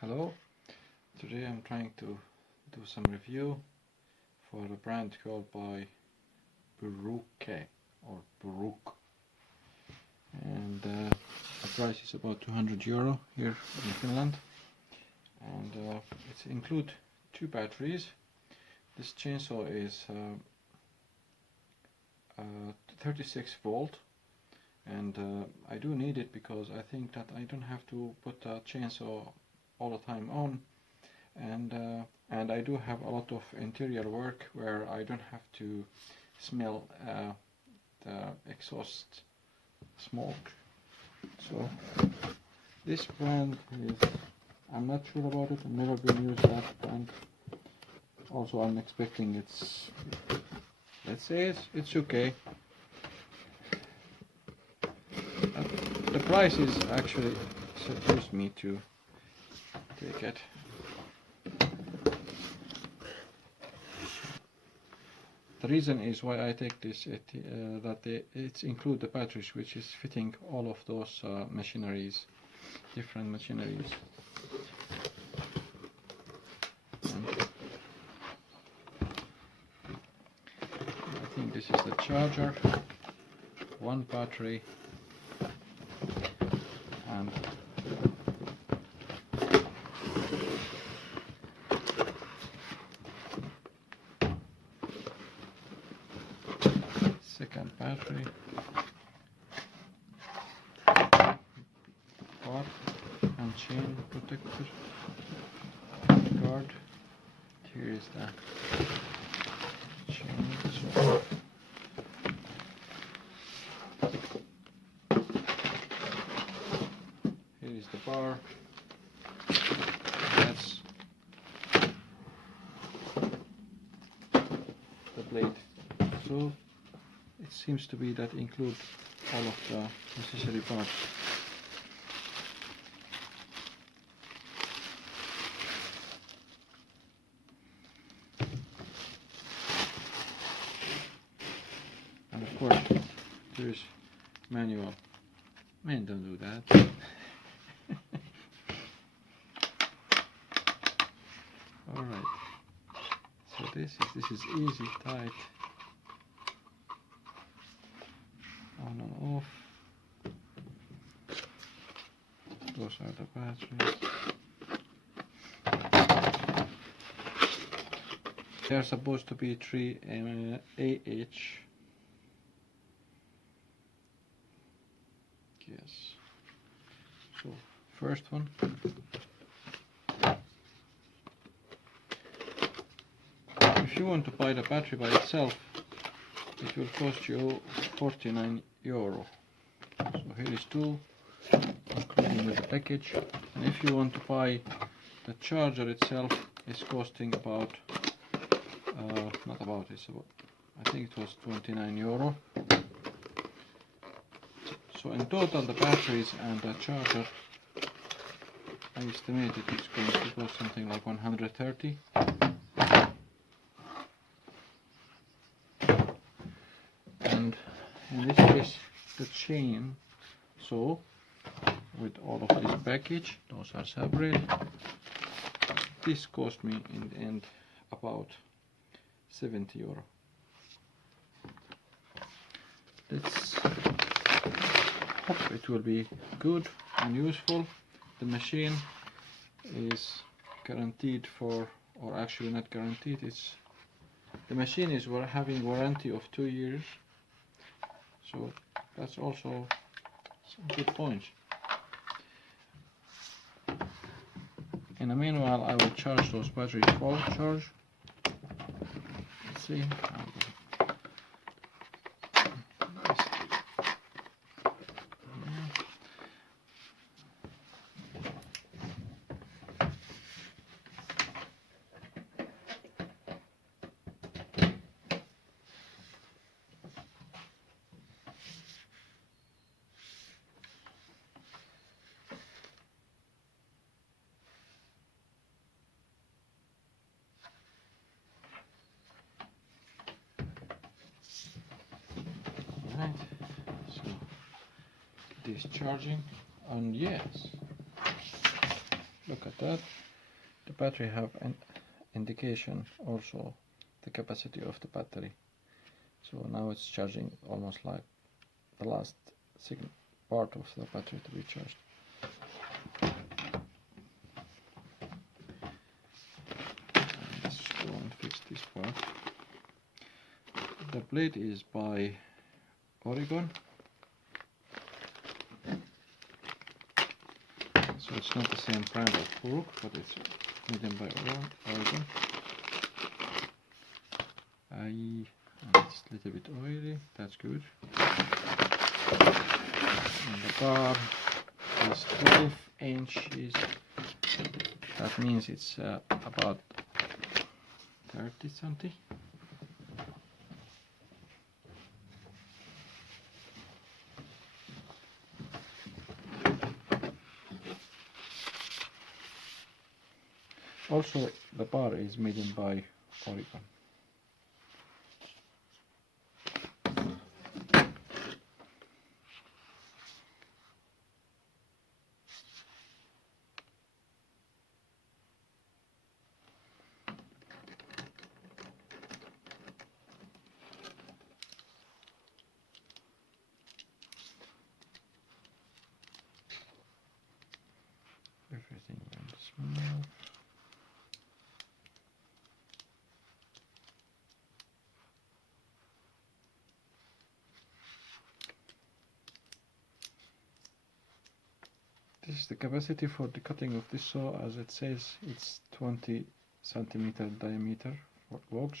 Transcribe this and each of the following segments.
Hello, today I'm trying to do some review for a brand called by Brücke or Brücke, and the price is about €200 here in Finland, and it includes two batteries. This chainsaw is 36 volt, and I do need it because I think that I don't have to put a chainsaw all the time on, and I do have a lot of interior work where I don't have to smell the exhaust smoke. So this brand is, I'm not sure about it, I've never been used that brand. Also I'm expecting it's, let's say it's okay. The price is actually seduced me to take it. The reason is why I take this, it's include the batteries, which is fitting all of those machineries, different machineries. And I think this is the charger, one battery, and second battery, bar and chain protector guard. Here is the chain. So here is the bar. That's the blade. So it seems to be that include all of the necessary parts. And of course there is manual. Man, don't do that. Alright. So this is easy, tight. On and off. Those are the batteries. They are supposed to be 3 AH. Yes. So first one. If you want to buy the battery by itself, it will cost you €49. So here is two, including with the package. And if you want to buy the charger itself, it's costing about, I think it was €29. So in total, the batteries and the charger, I estimated it's going to cost something like 130. And in this case, the chain, so with all of this package, those are separate. This cost me in the end about €70. Let's hope it will be good and useful. The machine is guaranteed for, or actually not guaranteed, it's the machine is having warranty of 2 years. So that's also some good points. In the meanwhile, I will charge those batteries full charge. Let's see. Right, so this charging, and yes, look at that. The battery have an indication also the capacity of the battery. So now it's charging almost like the last part of the battery to be charged. Let's go and fix this part. The blade is by Oregon. So it's not the same brand of Brücke, but it's made by Oregon. It's a little bit oily, that's good. And the bar is 12 inches. That means it's about 30 something. Also, the bar is made by Oregon. Everything went smooth. This is the capacity for the cutting of this saw. As it says, it's 20 centimeter diameter for logs.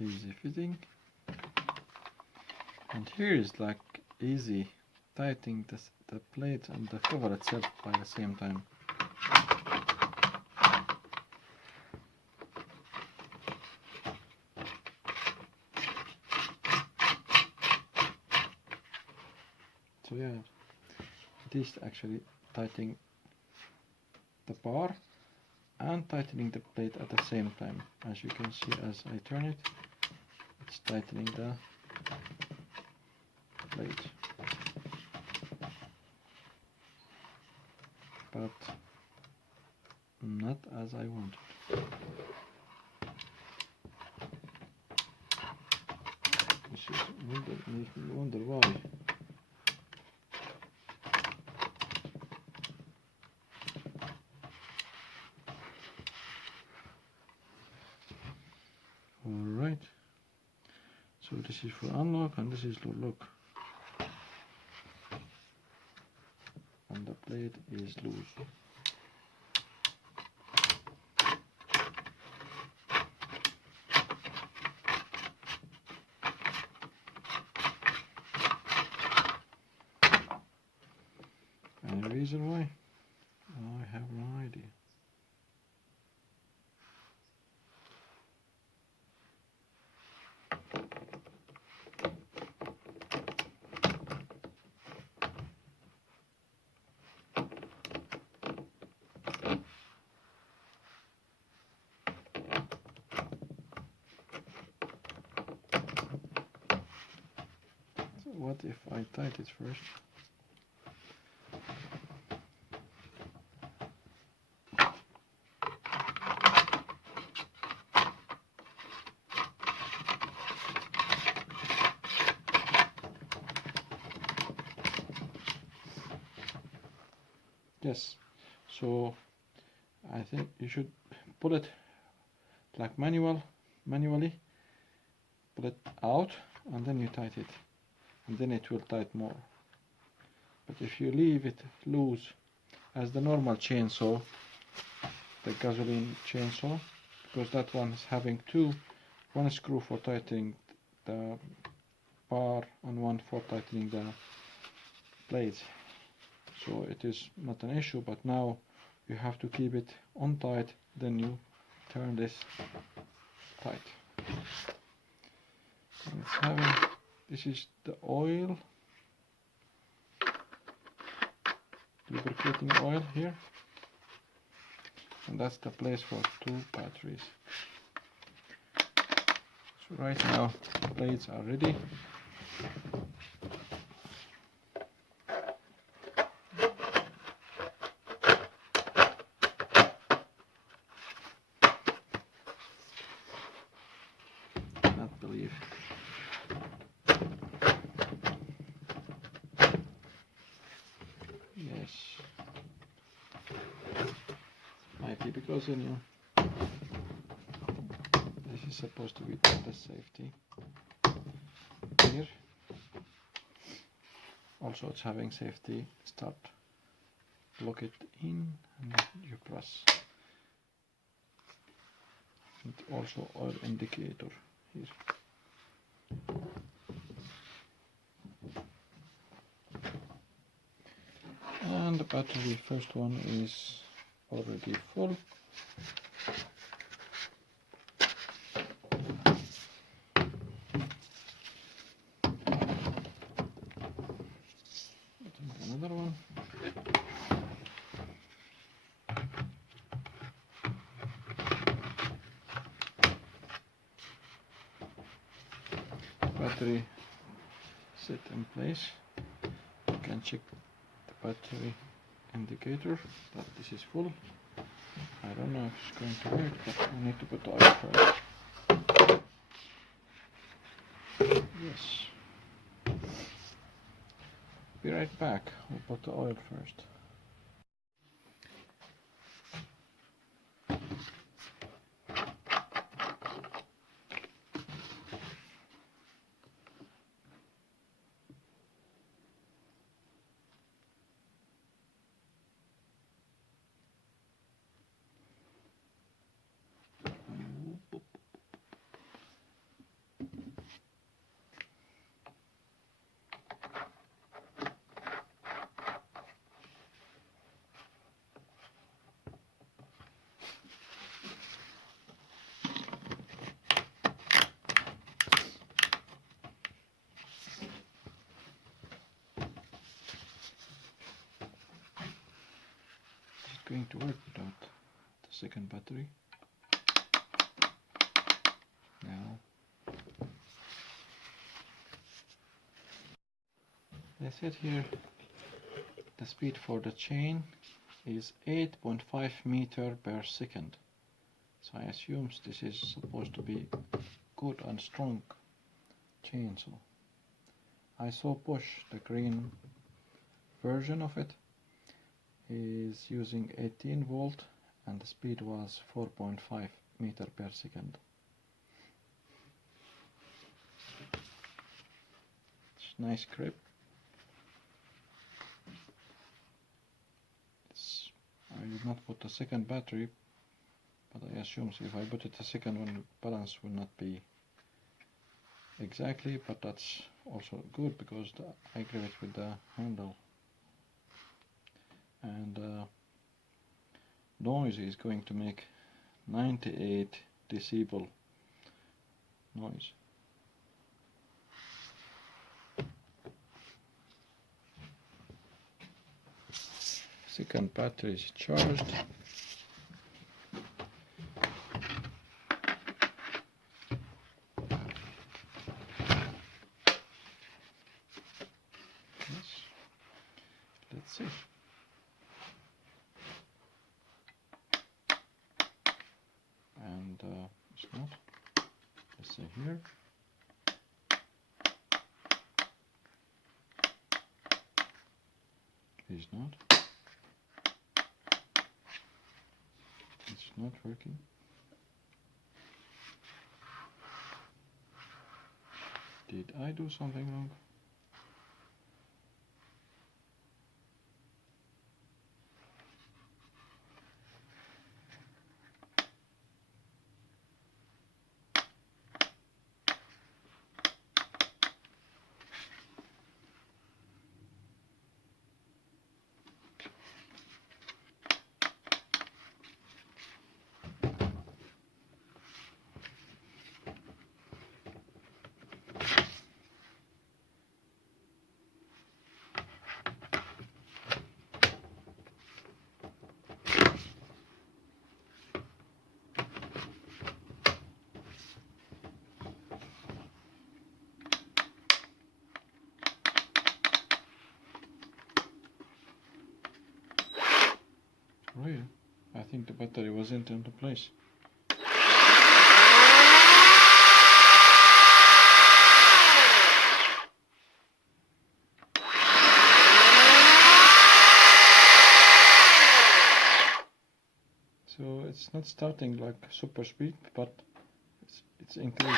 Easy fitting, and here is like easy tightening the plate and the cover itself by the same time. So yeah, it is actually tightening the bar and tightening the plate at the same time. As you can see, as I turn it, it's tightening the plate, but not as I wanted. This makes me wonder why. Alright, so this is for unlock and this is for lock, and the plate is loose. Any reason why? I have no idea. So what if I tighten it first? Yes, so I think you should pull it like manually, pull it out and then you tighten it, and then it will tighten more. But if you leave it loose as the normal chainsaw, the gasoline chainsaw, because that one is having one screw for tightening the bar and one for tightening the blades. So it is not an issue, but now you have to keep it on tight, then you turn this tight. And it's having, this is the oil, lubricating oil here, and that's the place for 2 batteries. So right now the blades are ready. Not believe. Yes. Might be because you know, this is supposed to be the safety here. Also it's having safety start. Lock it in and you press. And also oil indicator here. And the battery, first one is already full. Another one. Battery set in place. You can check the battery indicator that this is full. I don't know if it's going to work, but I need to put the oil first. Yes. Be right back. We'll put the oil first. Going to work without the second battery. Now they said here the speed for the chain is 8.5 meter per second, so I assume this is supposed to be good and strong chainsaw. I saw Bosch, the green version of it, is using 18 volt and the speed was 4.5 meter per second. It's nice grip. I did not put the second battery, but I assume if I put it the second one, balance will not be exactly, but that's also good because I grip it with the handle. And noise is going to make 98 decibel noise. Second battery is charged. Yes. Let's see. And it's not. Let's see here. It's not. It's not working. Did I do something wrong? Really? I think the battery wasn't into place. So it's not starting like super speed, but it's increasing.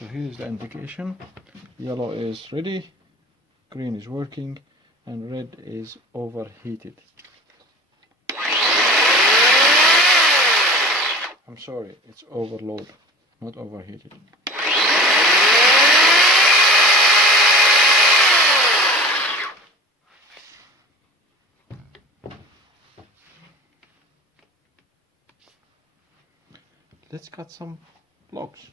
So here's the indication. Yellow is ready, green is working, and red is overheated. I'm sorry, it's overload, not overheated. Let's cut some logs.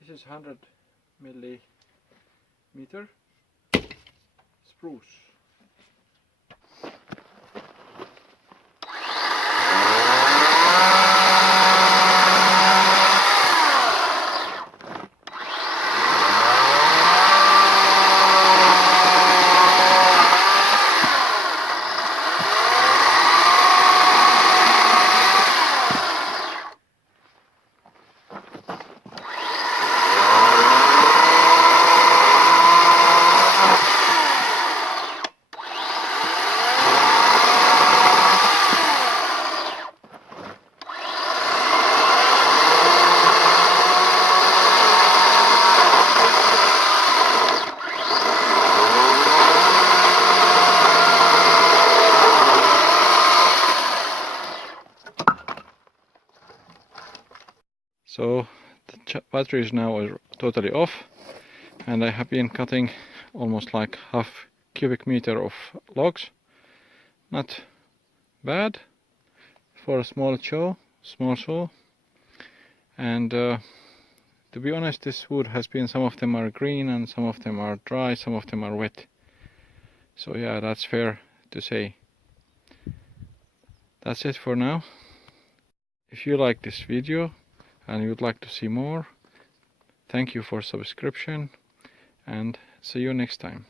This is 100 millimeter spruce. So the battery is now totally off, and I have been cutting almost like half cubic meter of logs. Not bad for a small saw. And to be honest, this wood has been, some of them are green and some of them are dry, some of them are wet. So yeah, that's fair to say. That's it for now. If you like this video and you would like to see more, thank you for subscription, and see you next time.